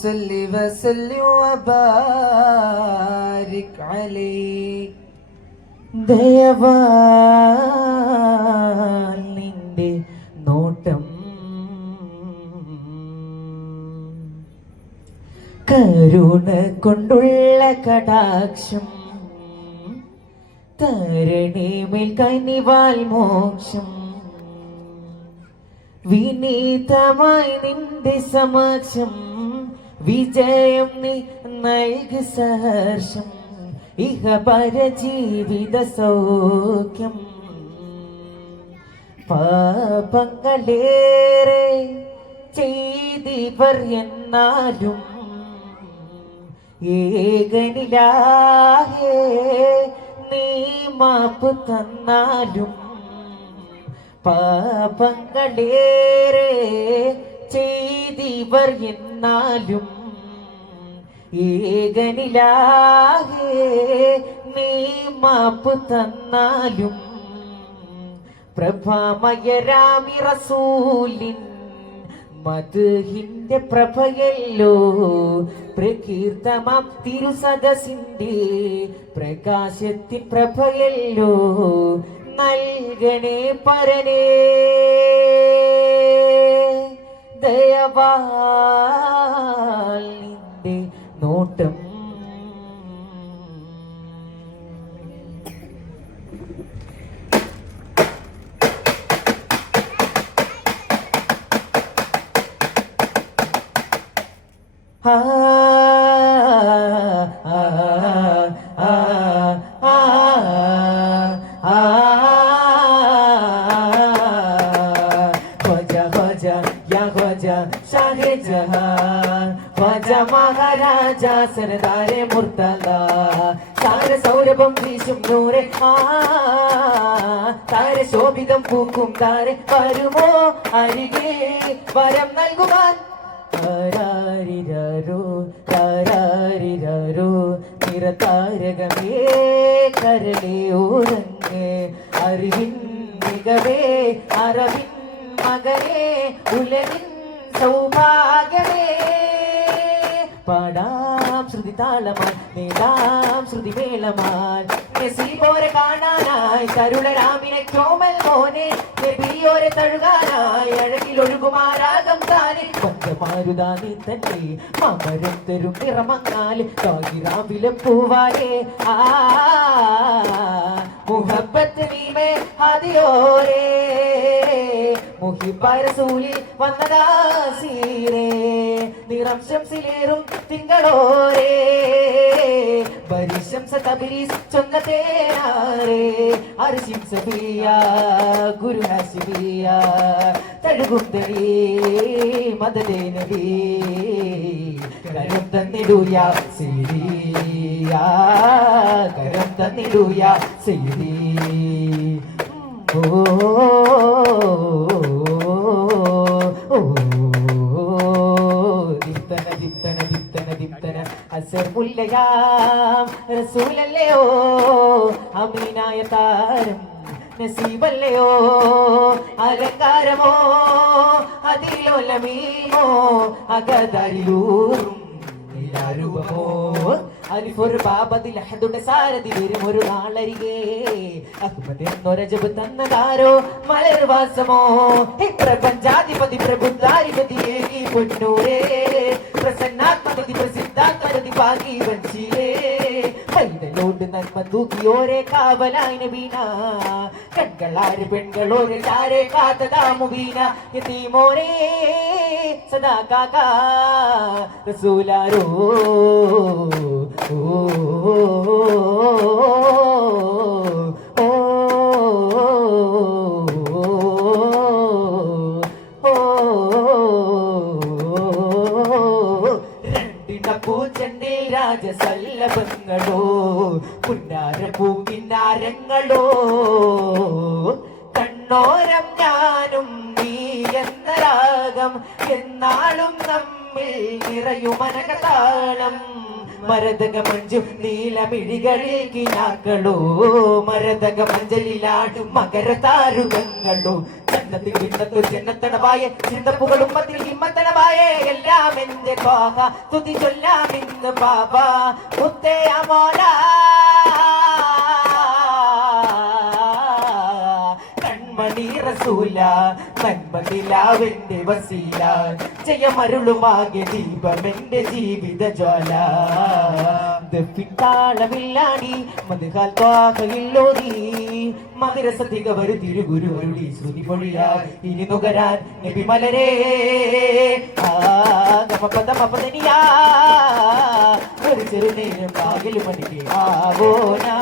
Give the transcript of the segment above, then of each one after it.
صل وسلم وبارك عليه ദയവാൽ നിന്റെ നോട്ടം കരുണ കൊണ്ടുള്ള കടാക്ഷം തരണേമേൽ കനിവാൽ മോക്ഷം വിനീതമായി നിന്റെ സമക്ഷം വിജയം നീ നൽകി സഹർഷം. ഇഹ പരജീവിത സൗഖ്യം. പാപങ്ങളേറെ ചെയ്തിവർ എന്നാലും ഏകനിലാഹേ നീ മാപ്പ് തന്നാലും പാപങ്ങളേറെ ചെയ്തിവർ എന്നാലും ഏകനിലാഹേ നീ മാപ്പ് തന്നാലും പ്രഭാമയരാമി റസൂലിൻ മധുഹിന്റെ പ്രഭയല്ലോ പ്രകീർത്തമാം തിരുസദസിന്റെ പ്രകാശത്തിൻ പ്രഭയല്ലോ നൽകണേ പരനേ. ദയവാൽ നിന്റെ നോട്ടം മഹാരാജ സരദാരെ മുർത്തല താര സൗരഭം വീശും നൂറെ താര ശോഭിതം പൂക്കും താരെ വരുമോ അരികെ? വരം നൽകുവാൻ. താരാരിരോ നിറതാരകമേ കരളേ ഓരങ്ങ് അറിവിൻ മികവേ അറിവിൻ മകനേ ഉലവിൻ സൗഭാഗ്യമേ. പാടാം ശ്രുതി താളമായി നേടാം ശ്രുതി മേളമായി കാണാനായി കരുളരാമിനെ ചോമൽ മോനെ. നബിയോരെ തഴുകാനായി അഴകിൽ താനെ. പഞ്ചമാരുതാനി തന്നെ മമരം തരും നിറമങ്ങാൽ. താകിരാവിലെ പൂവാലേ ആ മുഹബത്ത് നീമേ അതിയോരേ മുഹിബായ റസൂലിൽ വന്നതാ സീരേ നിറം ശംസിലേറും തിങ്കളോരേ. പരിശംസ തബരീസ് സബിയ ഗുരു ഹാസിബിയ തഴുകും തടി മദദേ നബി ദിത്തന മുല്ലയാം റസൂലല്ലയോ? അമീനായ താരം നസീബല്ലയോ? അലങ്കാരമോ? അതിലോലമീമോ? അകതരിലൂറും രൂപമോ അലിഫൊരു ബാബതിൽ അഹദുടെ സാരഥി വരും ഒരു നാളരികെ. അഹ്മദ് എന്നൊരജബ് തന്നതാരോ? മലർവാസമോ പ്രപഞ്ചാധിപതി പ്രബുദ്ധാധിപതിയേ ഈ പൊന്നൂരേ. പ്രസന്നാത്മകതി പ്രസിദ്ധാത്മകതി പാകി വഞ്ചിലേ പൈതലോട് നന്മ തൂക്കിയോരെ കാവലായി നബീന കൺകളാര് പെൺകളോരെ ചാരെ കാത്തതാ മുബീന യതീമോരേ സദാ കാക്കാ. റസൂലാരോ ഓ. രാഗം എന്നാളും നമ്മിൽ നിറയുമനകതാളം. മരതക മഞ്ചും നീലമിഴികളിൽ കിനാക്കളോ. മരതക മഞ്ചലിലാടും മകര താരുകങ്ങളോ ചന്നത്തിൽ കിണ്ണത്തൊരു ചെന്നത്തണവായ ചിന്തപ്പുകളും ഹിമ്മത്തണവായ എല്ലാം എന്റെ പാക തുതി ചൊല്ലാം പാപ മുത്തേ അമോല. റസൂല നന്മതിലാവിന്റെ വസീല ജയമരുളുമാകെ ദീപം എന്റെ ജീവിത ജ്വാല ദപ്പിത്താളമില്ലാടി മധുകാൽ പാകയില്ലോതി മധുരസതിക വരു തിരുഗുരു അരുളി ശ്രുതി പൊഴിയാൽ ഇനി നുകരാൻ നബി മലരേ ആഗമപദമപദനിയാ ഒരു ചെറുനേരം പാകൽ മണിക്ക് ആവോനാ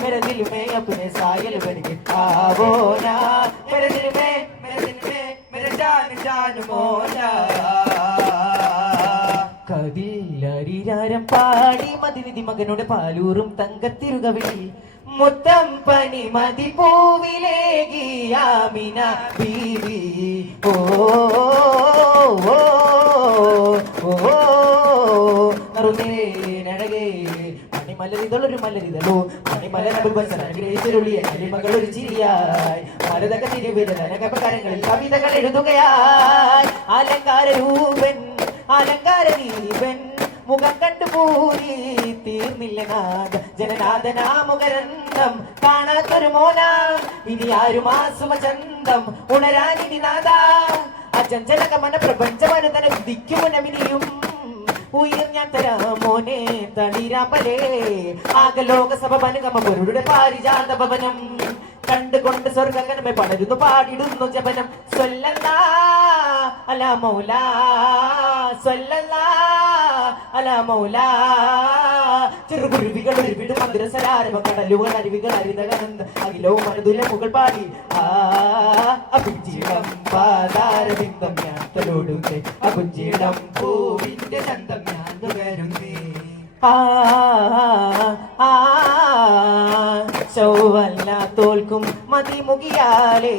मेरे दिल में अपने सायल बन के आवो ना കവിലരിരാരം പാടി മതിനിധി മകനോട് പാലൂറും തങ്കത്തിരുകവി മുത്തം പണി മതി പൂവിലേകിയാമിന ബീവി. ഓ മലരിതളൊരു മലരിതളോ. മണിമലരുളിയ മകളൊരു ചിരിയായി. മലതക തിരുവിരലനകപകരങ്ങളിൽ കവിതകൾ എഴുതുകയായി. അലങ്കാര രൂപൻ അലങ്കാര ദീപൻ മുഖം കണ്ടു പൂരി തീർന്നില്ല നാഥ. ജനനാഥനാമുഖരന്തം കാണാത്തൊരു മോന. ഇനി ആരും ആസുമചന്തം ഉണരാനിനി നാഥ. അചഞ്ചലകമന പ്രപഞ്ചമനുതന ദിക്കുമുനമിനിയും ഉയർ ഞാൻ ആകെ ലോകസഭ പനുഗമ പൊരുളുടെ പാരിജാത ഭവനം. കണ്ടുകൊണ്ട് സ്വർഗകനമെ പടരുന്നു പാടിടുന്നു ജപനം. സ്വല്ലല്ലാ അല മൗലാ സ്വല്ലല്ലാ അല മൗലാ. ചെറുകുരുവികൾ ഒരുവിടും മധുരസരാരവ കടലുകൾ അരുവികൾ അരിതകനന്ദ. അഖിലവും മരുതുല മുകൾ പാടി ആ അഭിജീളം പാതാരബിന്ദം ഞാൻ തലോടുന്നേ അകുഞ്ചിളം പൂവിന്റെ ചന്തം ഞാൻ നുകരുന്നേ ആ ആ. ചൊവ്വല്ല തോൽക്കും മതിമുകിയാലേ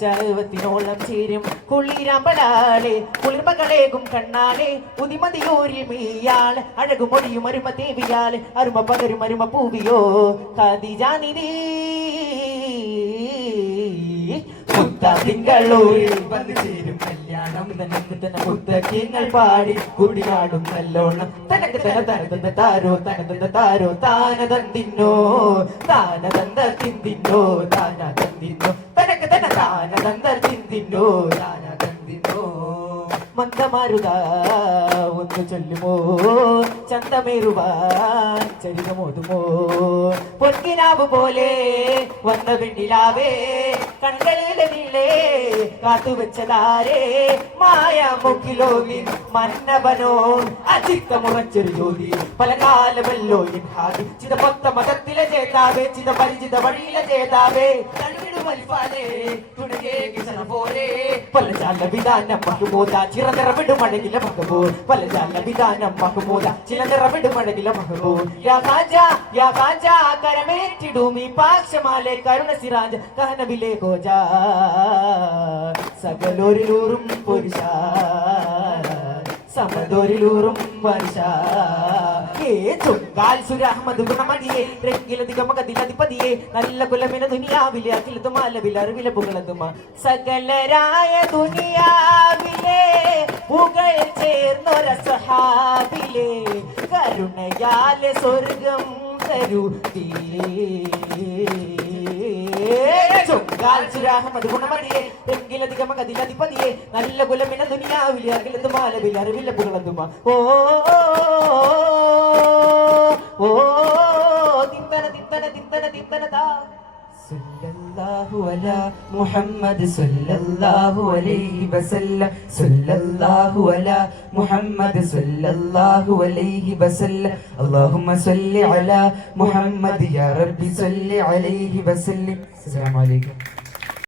ശർവത്തിനോളം ചേരും കുളിരമ്പലാളെ കുളിർമകളേകും കണ്ണാലെ പുതിമതിയൂരിൽ മീയാൾ അഴകുമൊഴിയും അരുമ ദേവിയാൽ അരുമ പകരും അരുമ പൂവിയോ കതിജാനിധി മുത്താതിങ്കളൂരിൽ വന്നു ചേരും കല്യാണം തനക്ക് തന മുത്തക്കിങ്ങൾ പാടി കുടിയാടും നല്ലോണം. തനക്ക് തന തനതന്ത താരോ തനതന്ത താരോ താനതന്തിന്നോ താനതന്ത തിന്തിന്നോ താന തന്തിന്നോ തനക്ക് തന തന്ത തിന്തിന്നോ താന തന്തിന്നോ മന്ദമാരുത ഒന്ന് ചൊല്ലുമോ? ചന്തമേറുവാൻ ചരിതമോതുമോ? പൊൻകിനാവ് പോലെ വന്ന വെണ്ണിലാവേ കണ്ണുകളിലെ നീളേ കാത്തുവെച്ചതാരേ മായ മുക്കിലോലി മന്നവനോ? അചിത്തമുറച്ചൊരു ജ്യോതി. പല കാലമല്ലോ ഹാദി ചിത മൊത്ത മതത്തിലെ ചേതാവേ ചിത പരിചിത വഴിയിലെ ചേതാവേ തഴുവിടു വലിപ്പാലേ തുണകേ കിസന പോലെ പല ജാല വിധാനം സകലൊരിലൂറും പുരുഷ. സമതൊരിലൂറും വർഷ. അഖിലതും അലവിൽ അറിവിലെ സകലരായ ദുനിയാവിലെ പുകൾ ചേർന്നൊര സഹാബിലെ കരുണയാലെ സ്വർഗം നല്ല കുലമിന ദുനിയാവിലെ അഖിലത്തും ആലവിൽ അറിവില്ല പുകളതുമ ഓ ഓ തിന്തന തിന്തന തിന്തന തിന്തന താ സല്ലല്ലാഹു അലാ മുഹമ്മദ് സല്ലല്ലാഹു അലൈഹി വസല്ലം. സല്ലല്ലാഹു അലാ മുഹമ്മദ് സല്ലല്ലാഹു അലൈഹി വസല്ലം. അല്ലാഹുമ്മ സല്ലി അലാ മുഹമ്മദ് യാ സല്ലി അലൈഹി വസല്ലം. അസ്സലാമു അലൈക്കും.